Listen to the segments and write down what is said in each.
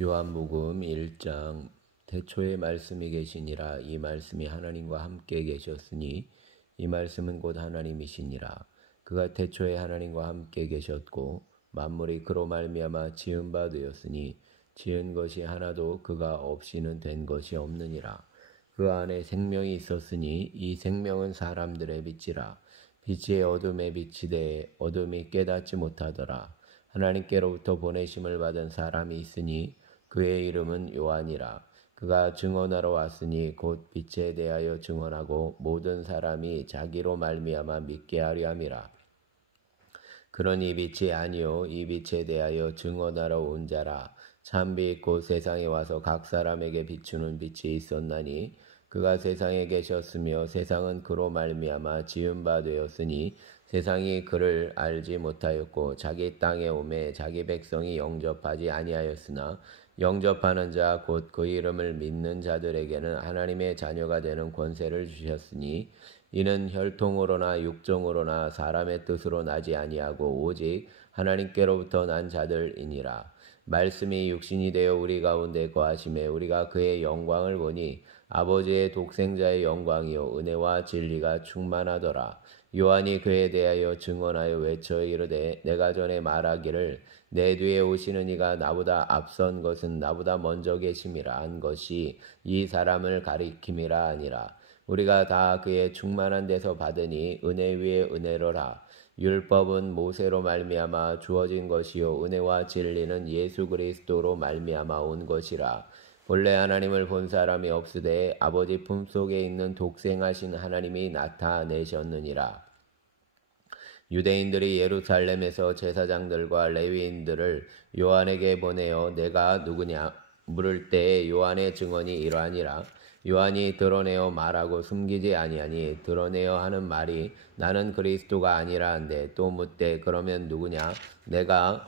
요한복음 1장 태초에 말씀이 계시니라. 이 말씀이 하나님과 함께 계셨으니 이 말씀은 곧 하나님이시니라. 그가 태초에 하나님과 함께 계셨고 만물이 그로 말미암아 지은 바 되었으니 지은 것이 하나도 그가 없이는 된 것이 없느니라. 그 안에 생명이 있었으니 이 생명은 사람들의 빛이라. 빛이 어둠에 비치되 어둠이 깨닫지 못하더라. 하나님께로부터 보내심을 받은 사람이 있으니 그의 이름은 요한이라. 그가 증언하러 왔으니 곧 빛에 대하여 증언하고 모든 사람이 자기로 말미암아 믿게 하려 함이라. 그런 이 빛이 아니요 이 빛에 대하여 증언하러 온 자라. 참빛 곧 세상에 와서 각 사람에게 비추는 빛이 있었나니 그가 세상에 계셨으며 세상은 그로 말미암아 지은 바 되었으니 세상이 그를 알지 못하였고 자기 땅에 오매 자기 백성이 영접하지 아니하였으나 영접하는 자 곧 그 이름을 믿는 자들에게는 하나님의 자녀가 되는 권세를 주셨으니 이는 혈통으로나 육정으로나 사람의 뜻으로 나지 아니하고 오직 하나님께로부터 난 자들이니라. 말씀이 육신이 되어 우리 가운데 거하심에 우리가 그의 영광을 보니 아버지의 독생자의 영광이요 은혜와 진리가 충만하더라. 요한이 그에 대하여 증언하여 외쳐 이르되 내가 전에 말하기를 내 뒤에 오시는 이가 나보다 앞선 것은 나보다 먼저 계심이라 한 것이 이 사람을 가리킴이라 아니라. 우리가 다 그의 충만한 데서 받으니 은혜 위에 은혜로라. 율법은 모세로 말미암아 주어진 것이요 은혜와 진리는 예수 그리스도로 말미암아 온 것이라. 본래 하나님을 본 사람이 없으되 아버지 품속에 있는 독생하신 하나님이 나타내셨느니라. 유대인들이 예루살렘에서 제사장들과 레위인들을 요한에게 보내어 내가 누구냐 물을 때에 요한의 증언이 이러하니라. 요한이 드러내어 말하고 숨기지 아니하니 드러내어 하는 말이 나는 그리스도가 아니라 한데 또 묻되 그러면 누구냐 내가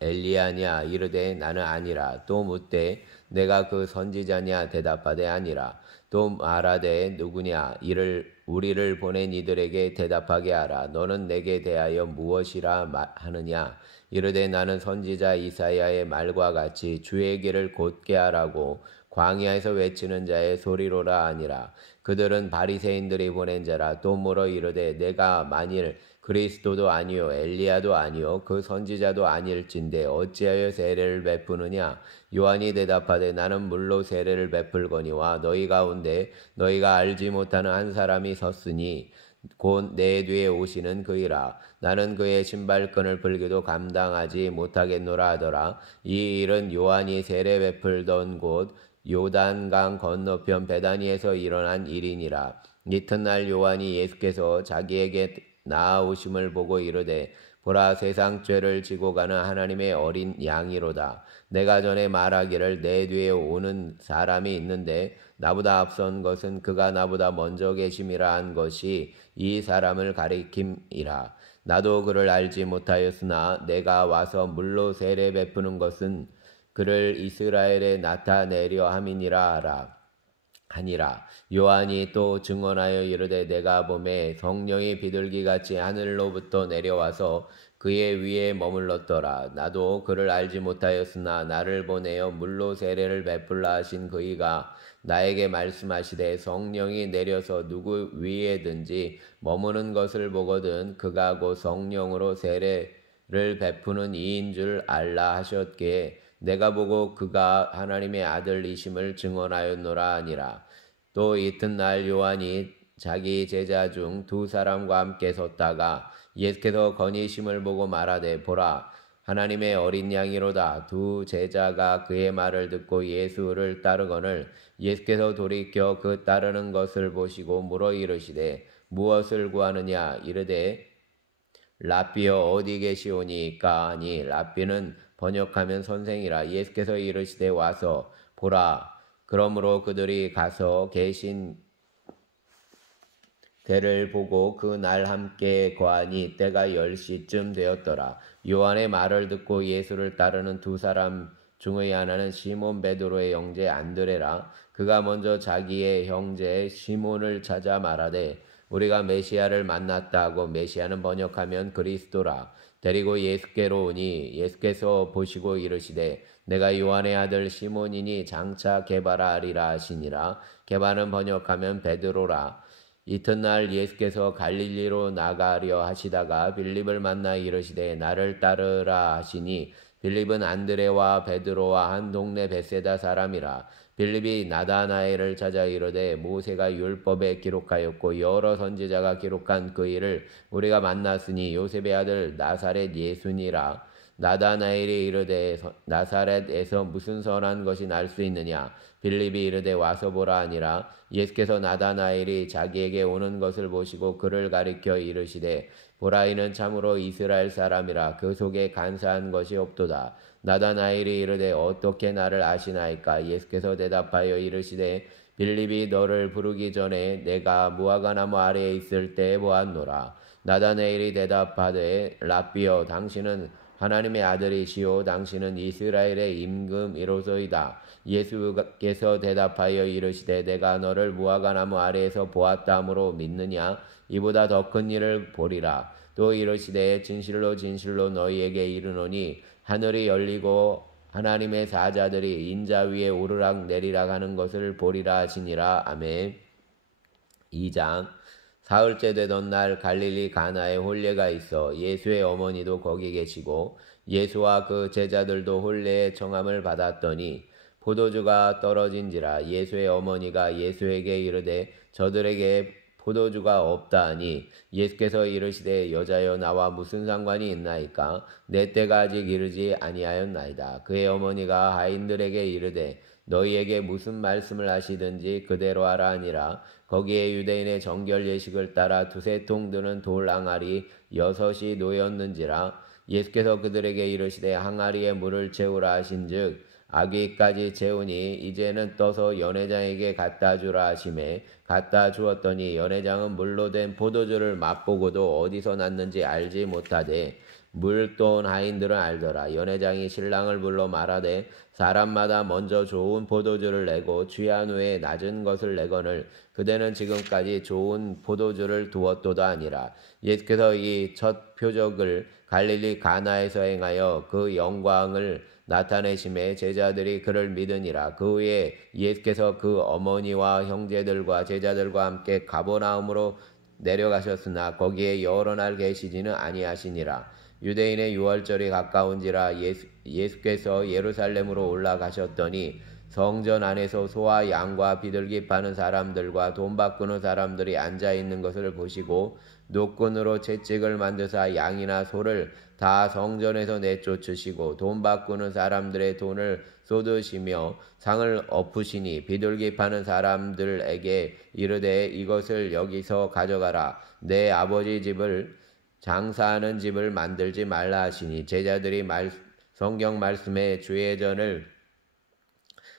엘리야냐 이르되 나는 아니라. 또 묻되 내가 그 선지자냐 대답하되 아니라. 또 말하되 누구냐 이를 우리를 보낸 이들에게 대답하게 하라. 너는 내게 대하여 무엇이라 하느냐 이르되 나는 선지자 이사야의 말과 같이 주의 길을 곧게 하라고 광야에서 외치는 자의 소리로라 아니라. 그들은 바리새인들이 보낸 자라. 또 물어 이르되 내가 만일 그리스도도 아니요 엘리야도 아니요 그 선지자도 아닐진데 어찌하여 세례를 베푸느냐. 요한이 대답하되 나는 물로 세례를 베풀거니와 너희 가운데 너희가 알지 못하는 한 사람이 섰으니 곧 내 뒤에 오시는 그이라. 나는 그의 신발끈을 풀기도 감당하지 못하겠노라 하더라. 이 일은 요한이 세례 베풀던 곳 요단강 건너편 베다니에서 일어난 일이니라. 이튿날 요한이 예수께서 자기에게 나아오심을 보고 이르되 보라 세상 죄를 지고 가는 하나님의 어린 양이로다. 내가 전에 말하기를 내 뒤에 오는 사람이 있는데 나보다 앞선 것은 그가 나보다 먼저 계심이라 한 것이 이 사람을 가리킴이라. 나도 그를 알지 못하였으나 내가 와서 물로 세례 베푸는 것은 그를 이스라엘에 나타내려 함이니라 하니라. 요한이 또 증언하여 이르되 내가 보매 성령이 비둘기같이 하늘로부터 내려와서 그의 위에 머물렀더라. 나도 그를 알지 못하였으나 나를 보내어 물로 세례를 베풀라 하신 그이가 나에게 말씀하시되 성령이 내려서 누구 위에든지 머무는 것을 보거든 그가 곧 성령으로 세례를 베푸는 이인 줄 알라 하셨기에 내가 보고 그가 하나님의 아들이심을 증언하였노라 하니라. 또 이튿날 요한이 자기 제자 중 두 사람과 함께 섰다가 예수께서 건의심을 보고 말하되 보라 하나님의 어린 양이로다. 두 제자가 그의 말을 듣고 예수를 따르거늘 예수께서 돌이켜 그 따르는 것을 보시고 물어 이르시되 무엇을 구하느냐 이르되 랍비여 어디 계시오니까 하니 랍비는 번역하면 선생이라. 예수께서 이르시되 와서 보라. 그러므로 그들이 가서 계신 때를 보고 그 날 함께 거하니 때가 10시쯤 되었더라. 요한의 말을 듣고 예수를 따르는 두 사람 중의 하나는 시몬 베드로의 형제 안드레라. 그가 먼저 자기의 형제 시몬을 찾아 말하되 우리가 메시아를 만났다 하고 메시아는 번역하면 그리스도라. 데리고 예수께로 오니 예수께서 보시고 이르시되 내가 요한의 아들 시몬이니 장차 게바라 하리라 하시니라. 게바는 번역하면 베드로라. 이튿날 예수께서 갈릴리로 나가려 하시다가 빌립을 만나 이르시되 나를 따르라 하시니 빌립은 안드레와 베드로와 한 동네 벳세다 사람이라. 빌립이 나다나엘을 찾아 이르되 모세가 율법에 기록하였고 여러 선지자가 기록한 그 일을 우리가 만났으니 요셉의 아들 나사렛 예수니라. 나다나엘이 이르되 나사렛에서 무슨 선한 것이 날 수 있느냐. 빌립이 이르되 와서 보라 하니라. 예수께서 나다나엘이 자기에게 오는 것을 보시고 그를 가리켜 이르시되 보라 이는 참으로 이스라엘 사람이라. 그 속에 간사한 것이 없도다. 나다나엘이 이르되 어떻게 나를 아시나이까. 예수께서 대답하여 이르시되 빌립이 너를 부르기 전에 내가 무화과나무 아래에 있을 때 보았노라. 나다나엘이 대답하되 랍비여 당신은 하나님의 아들이시오 당신은 이스라엘의 임금이로소이다. 예수께서 대답하여 이르시되 내가 너를 무화과나무 아래에서 보았다 함으로 믿느냐. 이보다 더 큰 일을 보리라. 또 이르시되 진실로 진실로 너희에게 이르노니 하늘이 열리고 하나님의 사자들이 인자 위에 오르락 내리락 하는 것을 보리라 하시니라. 아멘. 2장. 사흘째 되던 날 갈릴리 가나에 혼례가 있어 예수의 어머니도 거기 계시고 예수와 그 제자들도 혼례의 청함을 받았더니 포도주가 떨어진지라. 예수의 어머니가 예수에게 이르되 저들에게 포도주가 없다 하니 예수께서 이르시되 여자여 나와 무슨 상관이 있나이까. 내 때가 아직 이르지 아니하였나이다. 그의 어머니가 하인들에게 이르되 너희에게 무슨 말씀을 하시든지 그대로 하라 하니라. 거기에 유대인의 정결 예식을 따라 두세 통 드는 돌 항아리 6이 놓였는지라. 예수께서 그들에게 이르시되 항아리에 물을 채우라 하신즉 아귀까지 채우니 이제는 떠서 연회장에게 갖다 주라 하시매 갖다 주었더니 연회장은 물로 된 포도주를 맛보고도 어디서 났는지 알지 못하되 물돈 하인들은 알더라. 연회장이 신랑을 불러 말하되 사람마다 먼저 좋은 포도주를 내고 취한 후에 낮은 것을 내거늘 그대는 지금까지 좋은 포도주를 두었도다 하니라. 예수께서 이 첫 표적을 갈릴리 가나에서 행하여 그 영광을 나타내심에 제자들이 그를 믿으니라. 그 후에 예수께서 그 어머니와 형제들과 제자들과 함께 가버나움으로 내려가셨으나 거기에 여러 날 계시지는 아니하시니라. 유대인의 유월절이 가까운지라. 예수께서 예루살렘으로 올라가셨더니 성전 안에서 소와 양과 비둘기 파는 사람들과 돈 바꾸는 사람들이 앉아있는 것을 보시고 노끈으로 채찍을 만드사 양이나 소를 다 성전에서 내쫓으시고 돈 바꾸는 사람들의 돈을 쏟으시며 상을 엎으시니 비둘기 파는 사람들에게 이르되 이것을 여기서 가져가라. 내 아버지 집을 장사하는 집을 만들지 말라 하시니 제자들이 성경 말씀에 주의 전을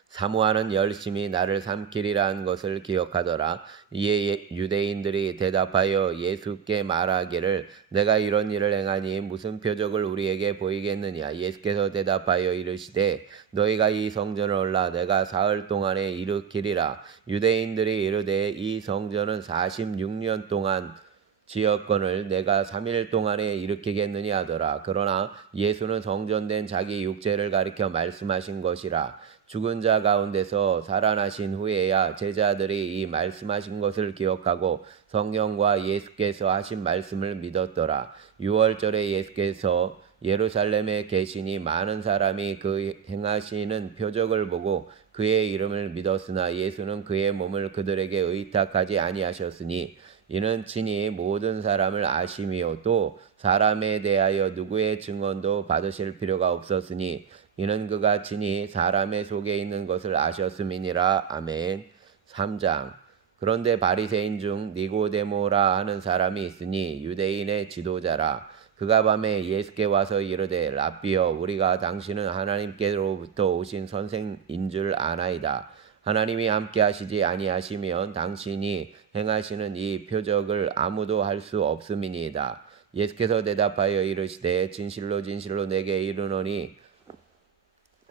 사모하는 열심히 나를 삼키리라 한 것을 기억하더라. 이에 유대인들이 대답하여 예수께 말하기를 내가 이런 일을 행하니 무슨 표적을 우리에게 보이겠느냐. 예수께서 대답하여 이르시되 너희가 이 성전을 올라 내가 사흘 동안에 일으키리라. 유대인들이 이르되 이 성전은 46년 동안 지었건을 내가 3일 동안에 일으키겠느냐 하더라. 그러나 예수는 성전된 자기 육체를 가리켜 말씀하신 것이라. 죽은 자 가운데서 살아나신 후에야 제자들이 이 말씀하신 것을 기억하고 성경과 예수께서 하신 말씀을 믿었더라. 유월절에 예수께서 예루살렘에 계시니 많은 사람이 그 행하시는 표적을 보고 그의 이름을 믿었으나 예수는 그의 몸을 그들에게 의탁하지 아니하셨으니 이는 친히 모든 사람을 아심이요 또 사람에 대하여 누구의 증언도 받으실 필요가 없었으니 이는 그가 친히 사람의 속에 있는 것을 아셨음이니라. 아멘. 3장. 그런데 바리새인 중 니고데모라 하는 사람이 있으니 유대인의 지도자라. 그가 밤에 예수께 와서 이르되 랍비여 우리가 당신은 하나님께로부터 오신 선생인 줄 아나이다. 하나님이 함께 하시지 아니하시면 당신이 행하시는 이 표적을 아무도 할 수 없음이니이다. 예수께서 대답하여 이르시되 진실로 진실로 내게 이르노니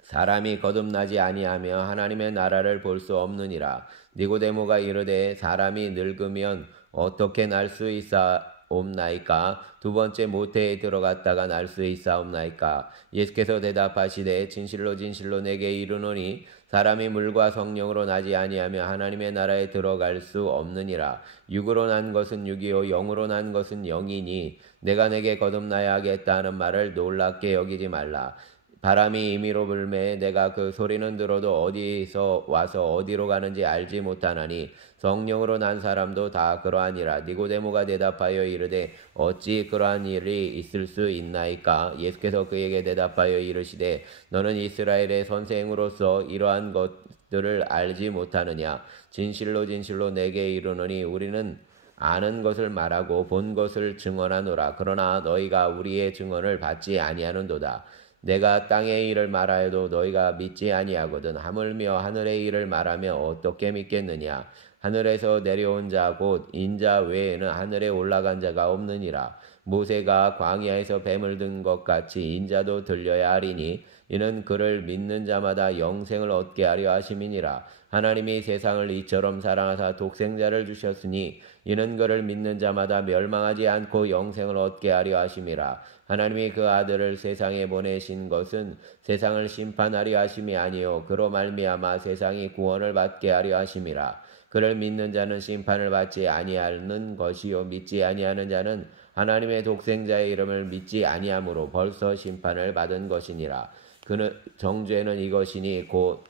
사람이 거듭나지 아니하며 하나님의 나라를 볼 수 없느니라. 니고데모가 이르되 사람이 늙으면 어떻게 날 수 있사오까. 있사옵나이까? 두 번째 모태에 들어갔다가 날 수 있사옵나이까? 예수께서 대답하시되 진실로 진실로 내게 이르노니 사람이 물과 성령으로 나지 아니하며 하나님의 나라에 들어갈 수 없느니라. 육으로 난 것은 육이요 영으로 난 것은 영이니 내가 내게 거듭나야 하겠다 하는 말을 놀랍게 여기지 말라. 바람이 임의로 불매 내가 그 소리는 들어도 어디서 와서 어디로 가는지 알지 못하나니 성령으로 난 사람도 다 그러하니라. 니고데모가 대답하여 이르되 어찌 그러한 일이 있을 수 있나이까? 예수께서 그에게 대답하여 이르시되 너는 이스라엘의 선생으로서 이러한 것들을 알지 못하느냐? 진실로 진실로 내게 이르노니 우리는 아는 것을 말하고 본 것을 증언하노라. 그러나 너희가 우리의 증언을 받지 아니하는도다. 내가 땅의 일을 말하여도 너희가 믿지 아니하거든. 하물며 하늘의 일을 말하며 어떻게 믿겠느냐? 하늘에서 내려온 자 곧 인자 외에는 하늘에 올라간 자가 없느니라. 모세가 광야에서 뱀을 든 것 같이 인자도 들려야 하리니 이는 그를 믿는 자마다 영생을 얻게 하려 하심이니라. 하나님이 세상을 이처럼 사랑하사 독생자를 주셨으니 이는 그를 믿는 자마다 멸망하지 않고 영생을 얻게 하려 하심이라. 하나님이 그 아들을 세상에 보내신 것은 세상을 심판하려 하심이 아니요 그로 말미암아 세상이 구원을 받게 하려 하심이라. 그를 믿는 자는 심판을 받지 아니하는 것이요 믿지 아니하는 자는 하나님의 독생자의 이름을 믿지 아니하므로 벌써 심판을 받은 것이니라. 그는 정죄는 이것이니 곧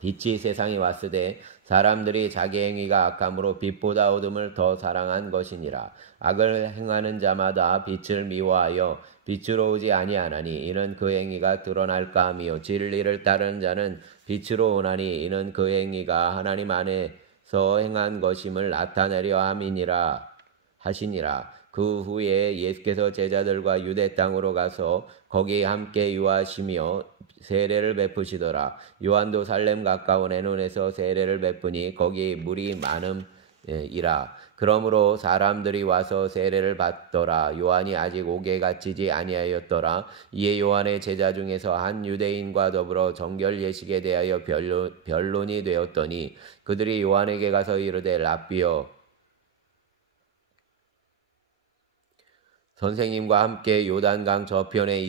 빛이 세상에 왔으되 사람들이 자기 행위가 악함으로 빛보다 어둠을 더 사랑한 것이니라. 악을 행하는 자마다 빛을 미워하여 빛으로 오지 아니하나니 이는 그 행위가 드러날까 하며 진리를 따르는 자는 빛으로 오나니 이는 그 행위가 하나님 안에서 행한 것임을 나타내려 함이니라 하시니라. 그 후에 예수께서 제자들과 유대 땅으로 가서 거기 함께 유하시며 세례를 베푸시더라. 요한도 살렘 가까운 에논에서 세례를 베푸니 거기 물이 많음이라. 그러므로 사람들이 와서 세례를 받더라. 요한이 아직 옥에 갇히지 아니하였더라. 이에 요한의 제자 중에서 한 유대인과 더불어 정결 예식에 대하여 변론이 되었더니 그들이 요한에게 가서 이르되 랍비여 선생님과 함께 요단강 저편에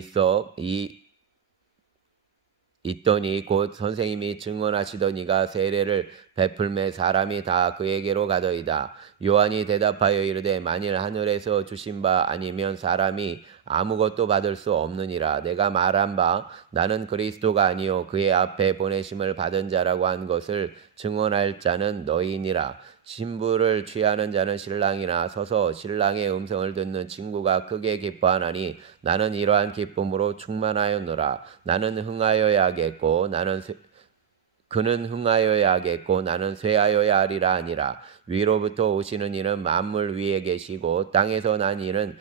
있더니 곧 선생님이 증언하시더니가 세례를 베풀매 사람이 다 그에게로 가더이다. 요한이 대답하여 이르되 만일 하늘에서 주신 바 아니면 사람이 아무것도 받을 수 없느니라. 내가 말한 바 나는 그리스도가 아니요 그의 앞에 보내심을 받은 자라고 한 것을 증언할 자는 너희니라. 신부를 취하는 자는 신랑이나 서서 신랑의 음성을 듣는 친구가 크게 기뻐하나니 나는 이러한 기쁨으로 충만하였노라. 그는 흥하여야 하겠고 나는 쇠하여야 하리라 아니라. 위로부터 오시는 이는 만물 위에 계시고 땅에서 난 이는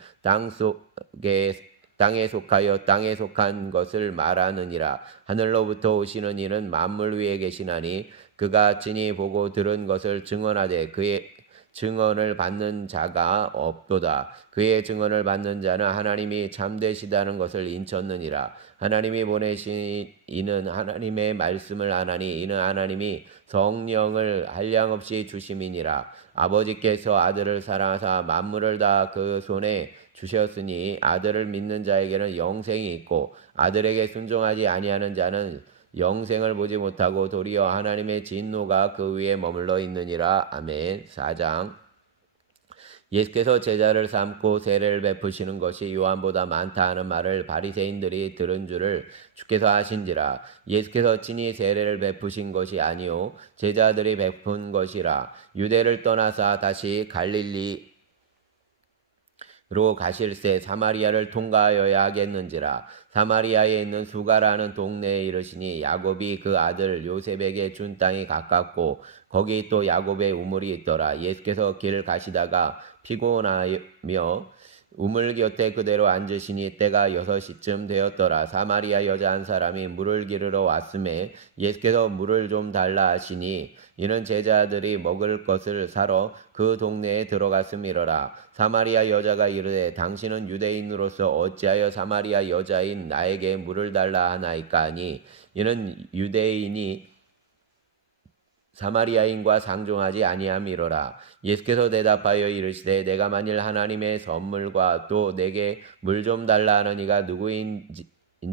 땅에 속하여 땅에 속한 것을 말하느니라. 하늘로부터 오시는 이는 만물 위에 계시나니 그가 친히 보고 들은 것을 증언하되 그의 증언을 받는 자가 없도다. 그의 증언을 받는 자는 하나님이 참되시다는 것을 인쳤느니라. 하나님이 보내신 이는 하나님의 말씀을 안하니 이는 하나님이 성령을 한량없이 주심이니라. 아버지께서 아들을 사랑하사 만물을 다 그 손에 주셨으니 아들을 믿는 자에게는 영생이 있고 아들에게 순종하지 아니하는 자는 영생을 보지 못하고 도리어 하나님의 진노가 그 위에 머물러 있느니라. 아멘. 4장. 예수께서 제자를 삼고 세례를 베푸시는 것이 요한보다 많다 하는 말을 바리새인들이 들은 줄을 주께서 아신지라. 예수께서 친히 세례를 베푸신 것이 아니요 제자들이 베푼 것이라. 유대를 떠나사 다시 갈릴리로 가실새 사마리아를 통과하여야 하겠는지라. 사마리아에 있는 수가라는 동네에 이르시니 야곱이 그 아들 요셉에게 준 땅이 가깝고 거기 또 야곱의 우물이 있더라. 예수께서 길 가시다가 피곤하며 우물 곁에 그대로 앉으시니 때가 6시쯤 되었더라. 사마리아 여자 한 사람이 물을 기르러 왔음에 예수께서 물을 좀 달라 하시니 이는 제자들이 먹을 것을 사러 그 동네에 들어갔음이러라. 사마리아 여자가 이르되 당신은 유대인으로서 어찌하여 사마리아 여자인 나에게 물을 달라 하나이까 하니 이는 유대인이 사마리아인과 상종하지 아니함이로라. 예수께서 대답하여 이르시되 내가 만일 하나님의 선물과 또 내게 물 좀 달라 하는 이가 누구인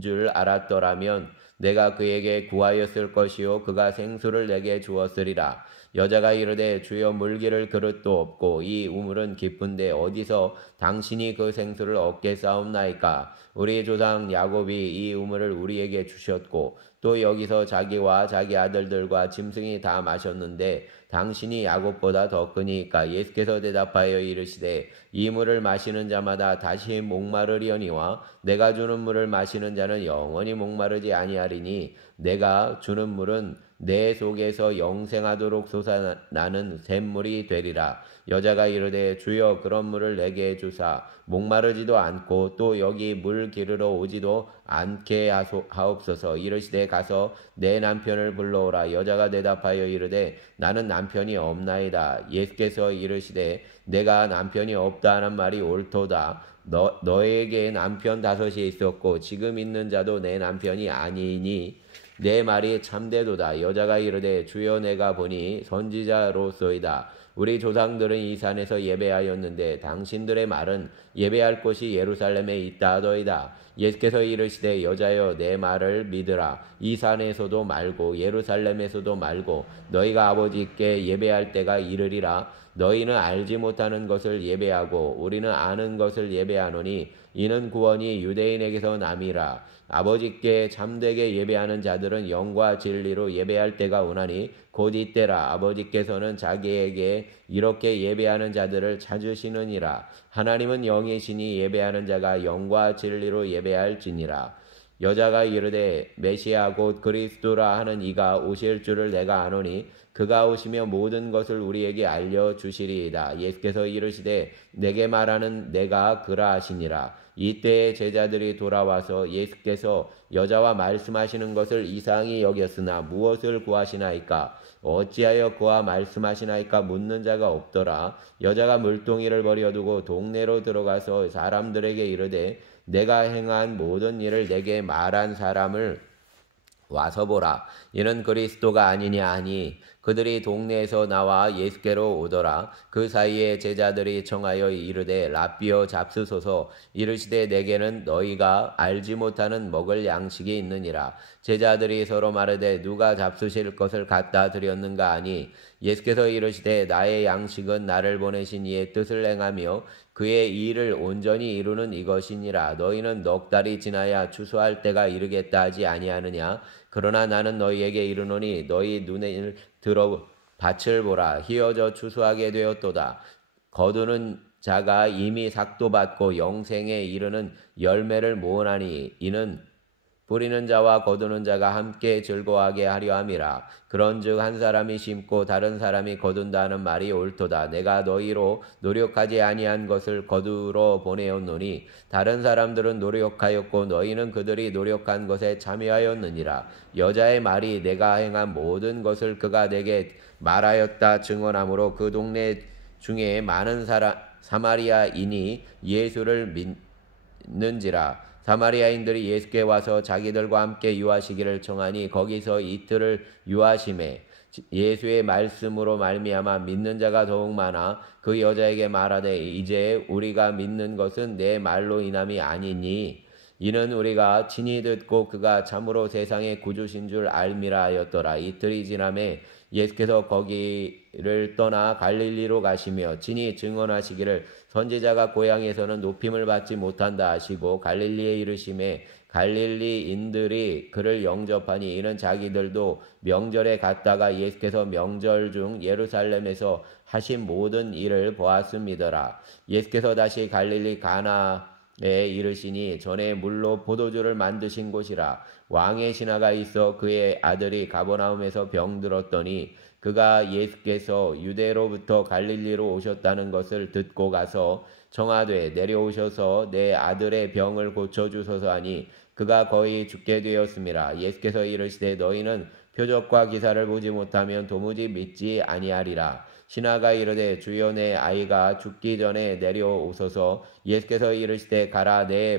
줄 알았더라면 내가 그에게 구하였을 것이요 그가 생수를 내게 주었으리라. 여자가 이르되 주여 물기를 그릇도 없고 이 우물은 깊은데 어디서 당신이 그 생수를 얻겠사옵나이까. 우리 조상 야곱이 이 우물을 우리에게 주셨고 또 여기서 자기와 자기 아들들과 짐승이 다 마셨는데 당신이 야곱보다 더 크니까. 예수께서 대답하여 이르시되 이 물을 마시는 자마다 다시 목마르려니와 내가 주는 물을 마시는 자는 영원히 목마르지 아니하리니 내가 주는 물은 내 속에서 영생하도록 솟아나는 샘물이 되리라. 여자가 이르되 주여 그런 물을 내게 주사 목마르지도 않고 또 여기 물 기르러 오지도 않게 하옵소서. 이르시되 가서 내 남편을 불러오라. 여자가 대답하여 이르되 나는 남편이 없나이다. 예수께서 이르시되 내가 남편이 없다 하는 말이 옳도다. 너에게 남편 5이 있었고 지금 있는 자도 내 남편이 아니니 내 말이 참되도다. 여자가 이르되 주여 내가 보니 선지자로소이다. 우리 조상들은 이 산에서 예배하였는데 당신들의 말은 예배할 곳이 예루살렘에 있다 하더이다. 예수께서 이르시되 여자여 내 말을 믿으라. 이 산에서도 말고 예루살렘에서도 말고 너희가 아버지께 예배할 때가 이르리라. 너희는 알지 못하는 것을 예배하고 우리는 아는 것을 예배하노니 이는 구원이 유대인에게서 남이라. 아버지께 참되게 예배하는 자들은 영과 진리로 예배할 때가 오나니 곧 이때라. 아버지께서는 자기에게 이렇게 예배하는 자들을 찾으시느니라. 하나님은 영이시니 예배하는 자가 영과 진리로 예배할지니라. 여자가 이르되 메시아 곧 그리스도라 하는 이가 오실 줄을 내가 아노니 그가 오시며 모든 것을 우리에게 알려주시리이다. 예수께서 이르시되 내게 말하는 내가 그라 하시니라. 이때에 제자들이 돌아와서 예수께서 여자와 말씀하시는 것을 이상히 여겼으나 무엇을 구하시나이까? 어찌하여 그와 말씀하시나이까? 묻는 자가 없더라. 여자가 물동이를 버려두고 동네로 들어가서 사람들에게 이르되 내가 행한 모든 일을 내게 말한 사람을 와서 보라. 이는 그리스도가 아니냐 하니 그들이 동네에서 나와 예수께로 오더라. 그 사이에 제자들이 청하여 이르되 랍비여 잡수소서. 이르시되 내게는 너희가 알지 못하는 먹을 양식이 있느니라. 제자들이 서로 말하되 누가 잡수실 것을 갖다 드렸는가 하니 예수께서 이르시되 나의 양식은 나를 보내신 이의 뜻을 행하며 그의 일을 온전히 이루는 이것이니라. 너희는 넉 달이 지나야 추수할 때가 이르겠다 하지 아니하느냐? 그러나 나는 너희에게 이르노니 너희 눈을 들어 밭을 보라. 희어져 추수하게 되었도다. 거두는 자가 이미 삭도 받고 영생에 이르는 열매를 모으나니 이는 뿌리는 자와 거두는 자가 함께 즐거워하게 하려 함이라. 그런즉 한 사람이 심고 다른 사람이 거둔다는 말이 옳도다. 내가 너희로 노력하지 아니한 것을 거두러 보내었노니 다른 사람들은 노력하였고 너희는 그들이 노력한 것에 참여하였느니라. 여자의 말이 내가 행한 모든 것을 그가 내게 말하였다 증언하므로 그 동네 중에 많은 사마리아인이 예수를 믿는지라. 사마리아인들이 예수께 와서 자기들과 함께 유하시기를 청하니 거기서 이틀을 유하심에 예수의 말씀으로 말미암아 믿는 자가 더욱 많아 그 여자에게 말하되 이제 우리가 믿는 것은 내 말로 인함이 아니니 이는 우리가 친히 듣고 그가 참으로 세상의 구주신 줄 알미라 하였더라. 이틀이 지남에 예수께서 거기를 떠나 갈릴리로 가시며 친히 증언하시기를 선지자가 고향에서는 높임을 받지 못한다 하시고 갈릴리에 이르심에 갈릴리인들이 그를 영접하니 이는 자기들도 명절에 갔다가 예수께서 명절 중 예루살렘에서 하신 모든 일을 보았음이더라. 예수께서 다시 갈릴리 가나에 이르시니 전에 물로 포도주를 만드신 곳이라. 왕의 신하가 있어 그의 아들이 가버나움에서 병들었더니 그가 예수께서 유대로부터 갈릴리로 오셨다는 것을 듣고 가서 청하되 내려오셔서 내 아들의 병을 고쳐주소서 하니 그가 거의 죽게 되었음이라. 예수께서 이르시되 너희는 표적과 기사를 보지 못하면 도무지 믿지 아니하리라. 신하가 이르되 주여 내 아이가 죽기 전에 내려오소서. 예수께서 이르시되 가라 내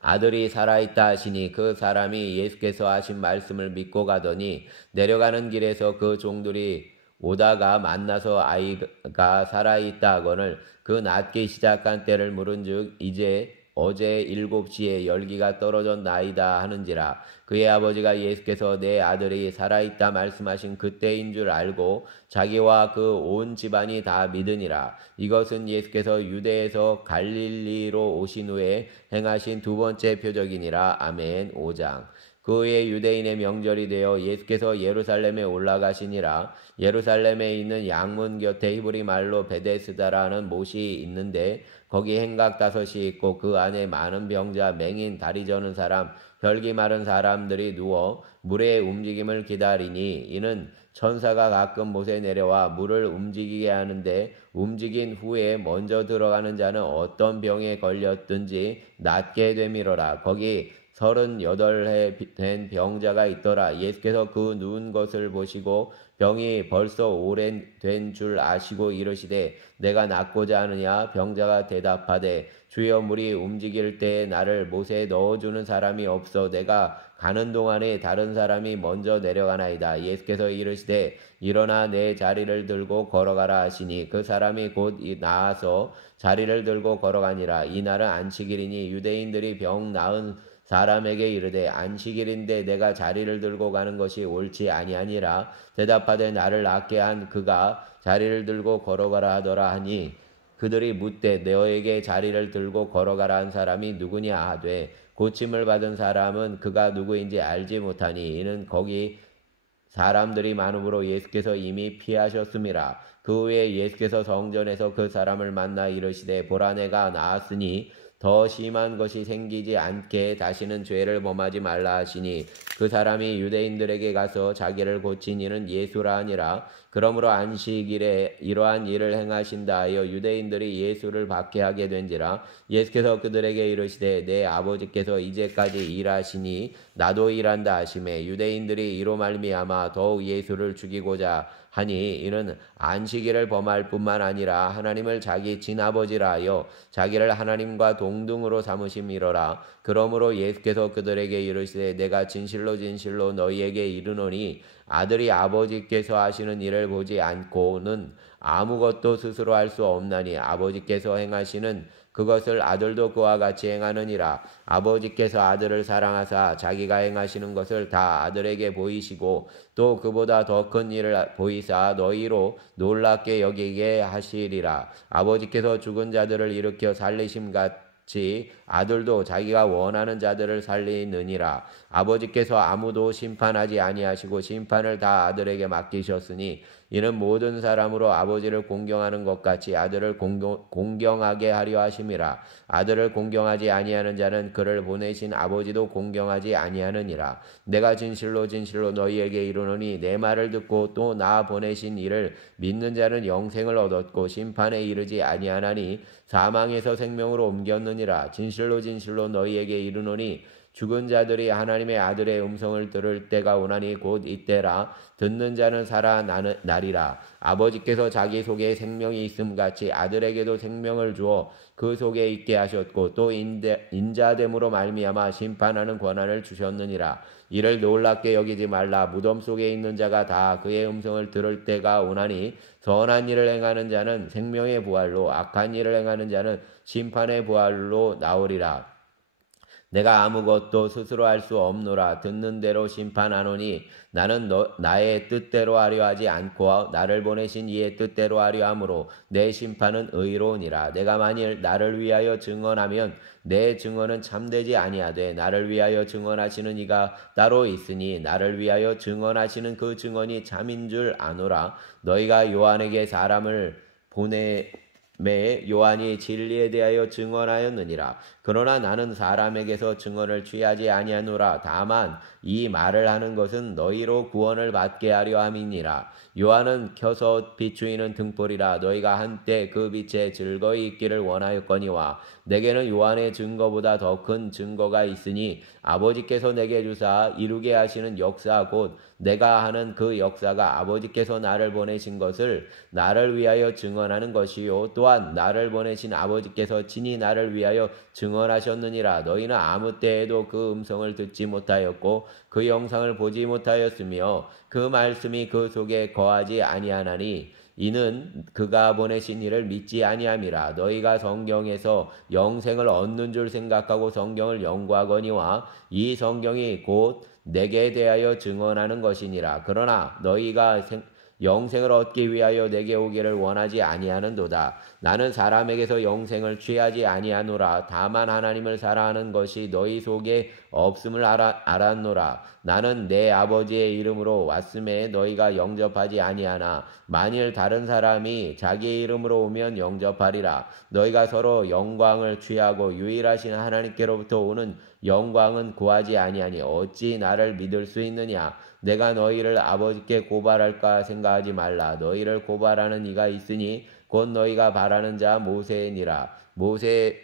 아들이 살아있다 하시니 그 사람이 예수께서 하신 말씀을 믿고 가더니 내려가는 길에서 그 종들이 오다가 만나서 아이가 살아있다 하거늘 그 낫기 시작한 때를 물은즉 이제 어제 7시에 열기가 떨어졌나이다 하는지라. 그의 아버지가 예수께서 내 아들이 살아있다 말씀하신 그때인 줄 알고 자기와 그 온 집안이 다 믿으니라. 이것은 예수께서 유대에서 갈릴리로 오신 후에 행하신 두 번째 표적이니라. 아멘. 5장. 그 후에 유대인의 명절이 되어 예수께서 예루살렘에 올라가시니라. 예루살렘에 있는 양문 곁에 히브리 말로 베데스다라는 못이 있는데 거기 행각 5이 있고 그 안에 많은 병자, 맹인, 다리 저는 사람, 혈기 마른 사람들이 누워 물의 움직임을 기다리니 이는 천사가 가끔 못에 내려와 물을 움직이게 하는데 움직인 후에 먼저 들어가는 자는 어떤 병에 걸렸든지 낫게 되미러라. 거기 38해 된 병자가 있더라. 예수께서 그 누운 것을 보시고 병이 벌써 오래된 줄 아시고 이르시되 내가 낫고자 하느냐. 병자가 대답하되 주여 물이 움직일 때에 나를 못에 넣어주는 사람이 없어 내가 가는 동안에 다른 사람이 먼저 내려가나이다. 예수께서 이르시되 일어나 내 자리를 들고 걸어가라 하시니 그 사람이 곧 나아서 자리를 들고 걸어가니라. 이날은 안식일이니 유대인들이 병 나은 사람에게 이르되 안식일인데 내가 자리를 들고 가는 것이 옳지 아니하니라. 대답하되 나를 낫게 한 그가 자리를 들고 걸어가라 하더라 하니 그들이 묻되 너에게 자리를 들고 걸어가라 한 사람이 누구냐 하되 고침을 받은 사람은 그가 누구인지 알지 못하니 이는 거기 사람들이 많음으로 예수께서 이미 피하셨음이라. 그 후에 예수께서 성전에서 그 사람을 만나 이르시되 보라 내가 나았으니 더 심한 것이 생기지 않게 다시는 죄를 범하지 말라 하시니 그 사람이 유대인들에게 가서 자기를 고친 이는 예수라 하니라. 그러므로 안식일에 이러한 일을 행하신다 하여 유대인들이 예수를 박해하게 된지라. 예수께서 그들에게 이르시되 내 아버지께서 이제까지 일하시니 나도 일한다 하시매 유대인들이 이로 말미암아 더욱 예수를 죽이고자 하니 이는 안식일을 범할 뿐만 아니라 하나님을 자기 친아버지라 하여 자기를 하나님과 동등으로 삼으심이로라. 그러므로 예수께서 그들에게 이르시되 내가 진실로 진실로 너희에게 이르노니 아들이 아버지께서 하시는 일을 보지 않고는 아무것도 스스로 할 수 없나니 아버지께서 행하시는 그것을 아들도 그와 같이 행하느니라. 아버지께서 아들을 사랑하사 자기가 행하시는 것을 다 아들에게 보이시고 또 그보다 더 큰 일을 보이사 너희로 놀랍게 여기게 하시리라. 아버지께서 죽은 자들을 일으켜 살리심 같이 아들도 자기가 원하는 자들을 살리느니라. 아버지께서 아무도 심판하지 아니하시고 심판을 다 아들에게 맡기셨으니 이는 모든 사람으로 아버지를 공경하는 것 같이 아들을 공경하게 하려 하심이라. 아들을 공경하지 아니하는 자는 그를 보내신 아버지도 공경하지 아니하느니라. 내가 진실로 진실로 너희에게 이르노니 내 말을 듣고 또 나 보내신 이를 믿는 자는 영생을 얻었고 심판에 이르지 아니하나니 사망에서 생명으로 옮겼느니라. 진실로 진실로 너희에게 이르노니 죽은 자들이 하나님의 아들의 음성을 들을 때가 오나니 곧 이때라. 듣는 자는 살아나리라. 아버지께서 자기 속에 생명이 있음 같이 아들에게도 생명을 주어 그 속에 있게 하셨고 또 인자됨으로 말미암아 심판하는 권한을 주셨느니라. 이를 놀랍게 여기지 말라. 무덤 속에 있는 자가 다 그의 음성을 들을 때가 오나니 선한 일을 행하는 자는 생명의 부활로 악한 일을 행하는 자는 심판의 부활로 나오리라. 내가 아무것도 스스로 할 수 없노라. 듣는 대로 심판하노니 나는 나의 뜻대로 하려 하지 않고 나를 보내신 이의 뜻대로 하려 하므로 내 심판은 의로우니라. 내가 만일 나를 위하여 증언하면 내 증언은 참되지 아니하되 나를 위하여 증언하시는 이가 따로 있으니 나를 위하여 증언하시는 그 증언이 참인 줄 아노라. 너희가 요한에게 사람을 보내매 요한이 진리에 대하여 증언하였느니라. 그러나 나는 사람에게서 증언을 취하지 아니하노라. 다만 이 말을 하는 것은 너희로 구원을 받게 하려 함이니라. 요한은 켜서 비추이는 등불이라. 너희가 한때 그 빛에 즐거이 있기를 원하였거니와 내게는 요한의 증거보다 더 큰 증거가 있으니 아버지께서 내게 주사 이루게 하시는 역사 곧 내가 하는 그 역사가 아버지께서 나를 보내신 것을 나를 위하여 증언하는 것이요 또한 나를 보내신 아버지께서 친히 나를 위하여 증언하셨느니라. 너희는 아무 때에도 그 음성을 듣지 못하였고 그 영상을 보지 못하였으며 그 말씀이 그 속에 거하지 아니하나니 이는 그가 보내신 이를 믿지 아니함이라. 너희가 성경에서 영생을 얻는 줄 생각하고 성경을 연구하거니와 이 성경이 곧 내게 대하여 증언하는 것이니라. 그러나 너희가 영생을 얻기 위하여 내게 오기를 원하지 아니하는도다. 나는 사람에게서 영생을 취하지 아니하노라. 다만 하나님을 사랑하는 것이 너희 속에 없음을 알았노라. 나는 내 아버지의 이름으로 왔음에 너희가 영접하지 아니하나 만일 다른 사람이 자기 이름으로 오면 영접하리라. 너희가 서로 영광을 취하고 유일하신 하나님께로부터 오는 영광은 구하지 아니하니 어찌 나를 믿을 수 있느냐. 내가 너희를 아버지께 고발할까 생각하지 말라. 너희를 고발하는 이가 있으니 곧 너희가 바라는 자 모세니라. 모세를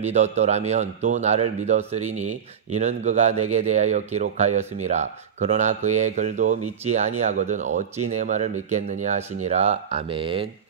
믿었더라면 또 나를 믿었으리니 이는 그가 내게 대하여 기록하였음이라. 그러나 그의 글도 믿지 아니하거든 어찌 내 말을 믿겠느냐 하시니라. 아멘.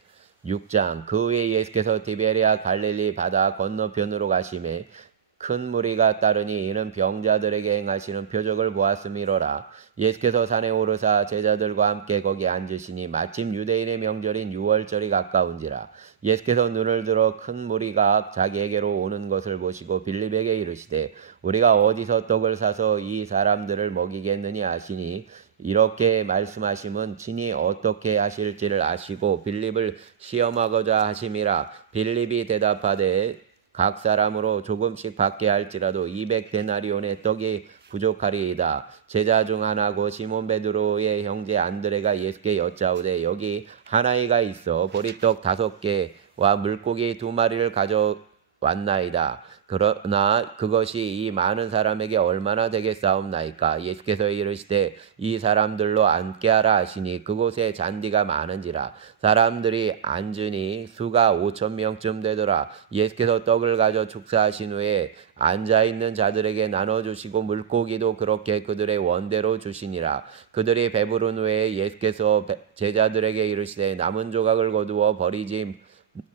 6장. 그 후에 예수께서 디베랴 갈릴리 바다 건너편으로 가시매 큰 무리가 따르니 이는 병자들에게 행하시는 표적을 보았음이로라. 예수께서 산에 오르사 제자들과 함께 거기 앉으시니 마침 유대인의 명절인 유월절이 가까운지라. 예수께서 눈을 들어 큰 무리가 자기에게로 오는 것을 보시고 빌립에게 이르시되 우리가 어디서 떡을 사서 이 사람들을 먹이겠느냐 하시니 이렇게 말씀하심은 친히 어떻게 하실지를 아시고 빌립을 시험하고자 하심이라. 빌립이 대답하되 각 사람으로 조금씩 받게 할지라도 200데나리온의 떡이 부족하리이다. 제자 중 하나고 시몬 베드로의 형제 안드레가 예수께 여짜오되 여기 하나이가 있어 보리떡 5개와 물고기 2마리를 가져왔나이다. 그러나 그것이 이 많은 사람에게 얼마나 되겠사옵나이까. 예수께서 이르시되 이 사람들로 앉게 하라 하시니 그곳에 잔디가 많은지라. 사람들이 앉으니 수가 5,000명쯤 되더라. 예수께서 떡을 가져 축사하신 후에 앉아있는 자들에게 나눠주시고 물고기도 그렇게 그들의 원대로 주시니라. 그들이 배부른 후에 예수께서 제자들에게 이르시되 남은 조각을 거두어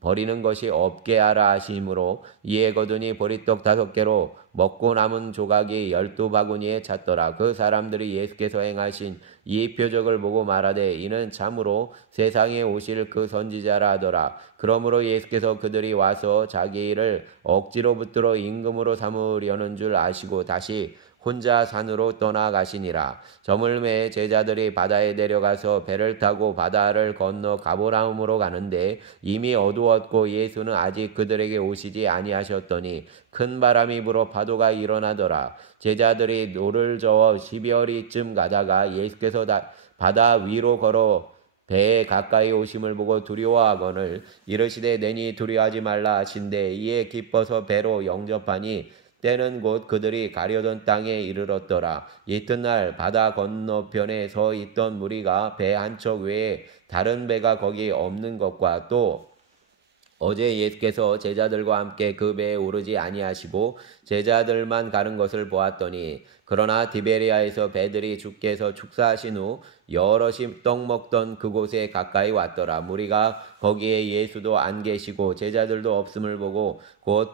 버리는 것이 없게 하라 하심으로 이에 거두니 보리떡 5개로 먹고 남은 조각이 12바구니에 찼더라. 그 사람들이 예수께서 행하신 이 표적을 보고 말하되 이는 참으로 세상에 오실 그 선지자라 하더라. 그러므로 예수께서 그들이 와서 자기 일을 억지로 붙들어 임금으로 삼으려는 줄 아시고 다시 혼자 산으로 떠나가시니라. 저물매 제자들이 바다에 내려가서 배를 타고 바다를 건너 가버나움으로 가는데 이미 어두웠고 예수는 아직 그들에게 오시지 아니하셨더니 큰 바람이 불어 파도가 일어나더라. 제자들이 노를 저어 12어리쯤 가다가 예수께서 바다 위로 걸어 배에 가까이 오심을 보고 두려워하거늘 이르시되 내니 두려워하지 말라 하신대 이에 기뻐서 배로 영접하니 때는 곧 그들이 가려던 땅에 이르렀더라. 이튿날 바다 건너편에 서 있던 무리가 배 한 척 외에 다른 배가 거기 없는 것과 또 어제 예수께서 제자들과 함께 그 배에 오르지 아니하시고 제자들만 가는 것을 보았더니 그러나 디베리아에서 배들이 주께서 축사하신 후 여럿이 떡 먹던 그곳에 가까이 왔더라. 무리가 거기에 예수도 안 계시고 제자들도 없음을 보고 곧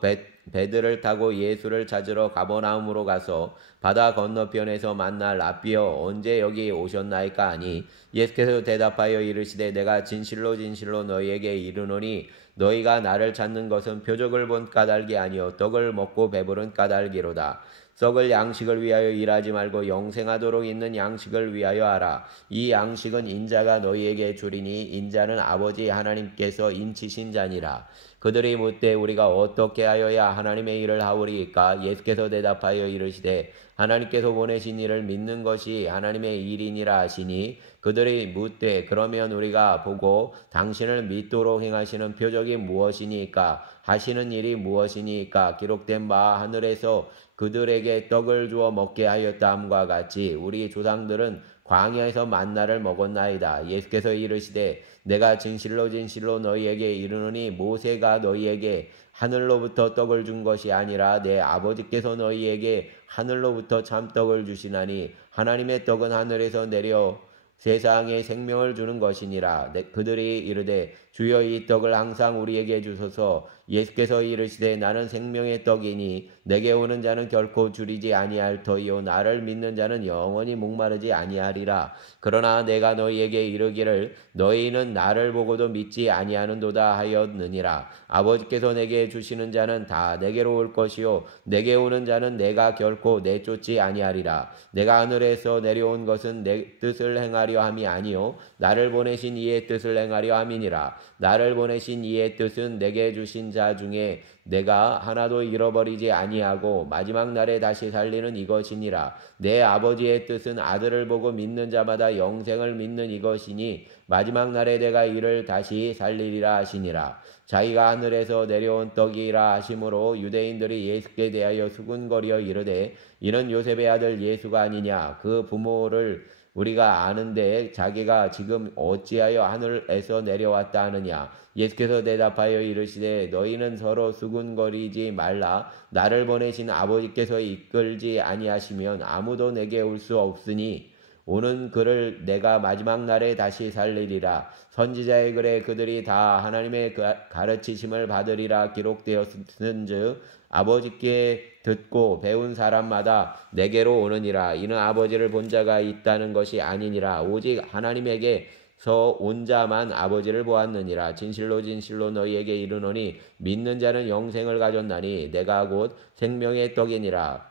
배들을 타고 예수를 찾으러 가버나움으로 가서 바다 건너편에서 만나 라삐어 언제 여기 오셨나이까 하니 예수께서 대답하여 이르시되 내가 진실로 진실로 너희에게 이르노니 너희가 나를 찾는 것은 표적을 본 까닭이 아니요 떡을 먹고 배부른 까닭이로다. 썩을 양식을 위하여 일하지 말고 영생하도록 있는 양식을 위하여 하라. 이 양식은 인자가 너희에게 주리니 인자는 아버지 하나님께서 인치신 자니라. 그들이 묻되 우리가 어떻게 하여야 하나님의 일을 하오리이까. 예수께서 대답하여 이르시되 하나님께서 보내신 이를 믿는 것이 하나님의 일이니라 하시니 그들이 묻되 그러면 우리가 보고 당신을 믿도록 행하시는 표적이 무엇이니까 하시는 일이 무엇이니까 기록된 바 하늘에서 그들에게 떡을 주어 먹게 하였다 함과 같이 우리 조상들은 광야에서 만나를 먹었나이다. 예수께서 이르시되 내가 진실로 진실로 너희에게 이르노니 모세가 너희에게 하늘로부터 떡을 준 것이 아니라 내 아버지께서 너희에게 하늘로부터 참떡을 주시나니 하나님의 떡은 하늘에서 내려 세상에 생명을 주는 것이니라. 그들이 이르되 주여 이 떡을 항상 우리에게 주소서. 예수께서 이르시되 나는 생명의 떡이니 내게 오는 자는 결코 줄이지 아니할 터이요 나를 믿는 자는 영원히 목마르지 아니하리라. 그러나 내가 너희에게 이르기를 너희는 나를 보고도 믿지 아니하는도다 하였느니라. 아버지께서 내게 주시는 자는 다 내게로 올 것이요 내게 오는 자는 내가 결코 내쫓지 아니하리라. 내가 하늘에서 내려온 것은 내 뜻을 행하려 함이 아니요 나를 보내신 이의 뜻을 행하려 함이니라. 나를 보내신 이의 뜻은 내게 주신 자 중에 내가 하나도 잃어버리지 아니하고 마지막 날에 다시 살리는 이것이니라. 내 아버지의 뜻은 아들을 보고 믿는 자마다 영생을 믿는 이것이니 마지막 날에 내가 이를 다시 살리리라 하시니라. 자기가 하늘에서 내려온 떡이라 하심으로 유대인들이 예수께 대하여 수군거리어 이르되 이는 요셉의 아들 예수가 아니냐. 그 부모를 우리가 아는데 자기가 지금 어찌하여 하늘에서 내려왔다 하느냐. 예수께서 대답하여 이르시되 너희는 서로 수군거리지 말라. 나를 보내신 아버지께서 이끌지 아니하시면 아무도 내게 올 수 없으니 오는 그를 내가 마지막 날에 다시 살리리라. 선지자의 글에 그들이 다 하나님의 가르치심을 받으리라 기록되었은즉 아버지께 듣고 배운 사람마다 내게로 오느니라. 이는 아버지를 본 자가 있다는 것이 아니니라. 오직 하나님에게서 온 자만 아버지를 보았느니라. 진실로 진실로 너희에게 이르노니 믿는 자는 영생을 가졌나니 내가 곧 생명의 떡이니라.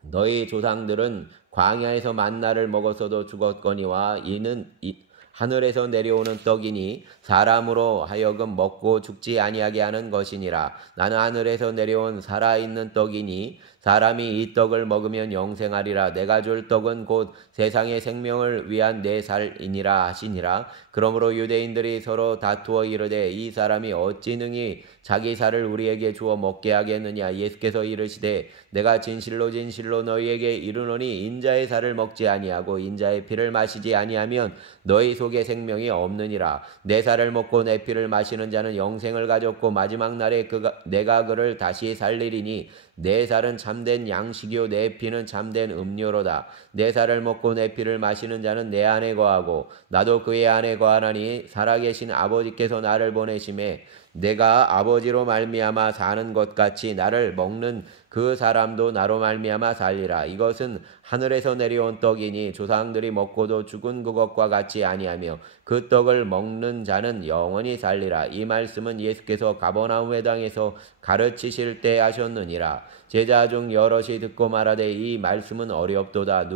너희 조상들은 광야에서 만나를 먹었어도 죽었거니와 이는 하늘에서 내려오는 떡이니 사람으로 하여금 먹고 죽지 아니하게 하는 것이니라. 나는 하늘에서 내려온 살아있는 떡이니 사람이 이 떡을 먹으면 영생하리라. 내가 줄 떡은 곧 세상의 생명을 위한 내 살이니라 하시니라. 그러므로 유대인들이 서로 다투어 이르되 이 사람이 어찌 능히 자기 살을 우리에게 주어 먹게 하겠느냐. 예수께서 이르시되 내가 진실로 진실로 너희에게 이르노니 인자의 살을 먹지 아니하고 인자의 피를 마시지 아니하면 너희 속에 생명이 없느니라. 내 살을 먹고 내 피를 마시는 자는 영생을 가졌고 마지막 날에 내가 그를 다시 살리리니 내 살은 참된 양식이요 내 피는 참된 음료로다. 내 살을 먹고 내 피를 마시는 자는 내 안에 거하고 나도 그의 안에 거하나니 살아계신 아버지께서 나를 보내심에 내가 아버지로 말미암아 사는 것 같이 나를 먹는 그 사람도 나로 말미암아 살리라. 이것은 하늘에서 내려온 떡이니 조상들이 먹고도 죽은 그것과 같이 아니하며 그 떡을 먹는 자는 영원히 살리라. 이 말씀은 예수께서 가버나움 회당에서 가르치실 때 하셨느니라. 제자 중 여럿이 듣고 말하되 이 말씀은 어렵도다.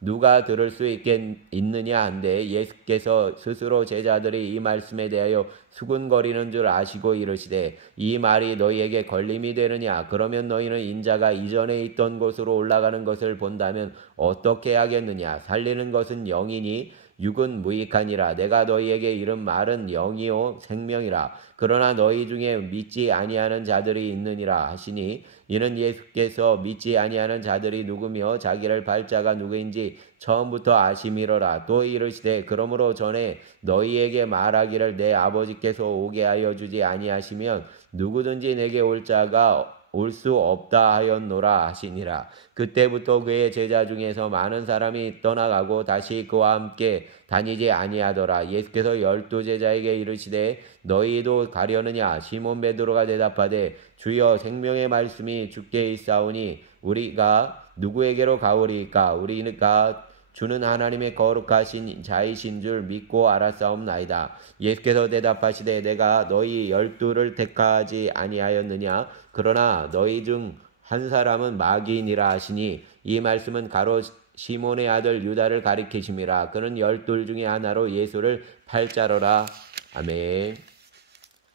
누가 들을 수 있느냐 한데 예수께서 스스로 제자들이 이 말씀에 대하여 수군거리는 줄 아시고 이르시되 이 말이 너희에게 걸림이 되느냐. 그러면 너희는 인자가 이전에 있던 곳으로 올라가는 것을 본다면 어떻게 하겠느냐. 살리는 것은 영이니 육은 무익하니라. 내가 너희에게 이른 말은 영이요 생명이라. 그러나 너희 중에 믿지 아니하는 자들이 있느니라 하시니 이는 예수께서 믿지 아니하는 자들이 누구며 자기를 발자가 누구인지 처음부터 아심이로라. 또 이르시되 그러므로 전에 너희에게 말하기를 내 아버지께서 오게 하여 주지 아니하시면 누구든지 내게 올 자가 올 수 없다 하였노라 하시니라. 그때부터 그의 제자 중에서 많은 사람이 떠나가고 다시 그와 함께 다니지 아니하더라. 예수께서 12 제자에게 이르시되 너희도 가려느냐. 시몬 베드로가 대답하되 주여 생명의 말씀이 주께 있사오니 우리가 누구에게로 가오리이까. 우리가 주는 하나님의 거룩하신 자이신 줄 믿고 알았사옵나이다. 예수께서 대답하시되 내가 너희 12를 택하지 아니하였느냐. 그러나 너희 중 한 사람은 마귀이니라 하시니 이 말씀은 가로 시몬의 아들 유다를 가리키심이라. 그는 12 중에 하나로 예수를 팔자로라. 아멘.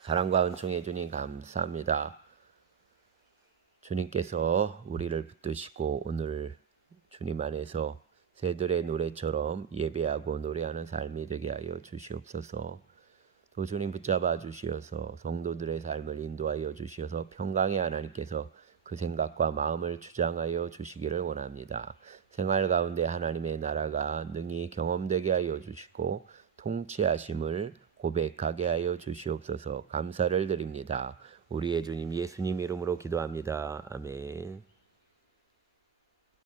사랑과 은총의 주님 감사합니다. 주님께서 우리를 붙드시고 오늘 주님 안에서 새들의 노래처럼 예배하고 노래하는 삶이 되게 하여 주시옵소서. 또 주님 붙잡아 주시어서 성도들의 삶을 인도하여 주시어서 평강의 하나님께서 그 생각과 마음을 주장하여 주시기를 원합니다. 생활 가운데 하나님의 나라가 능히 경험되게 하여 주시고 통치하심을 고백하게 하여 주시옵소서. 감사를 드립니다. 우리의 주님 예수님 이름으로 기도합니다. 아멘.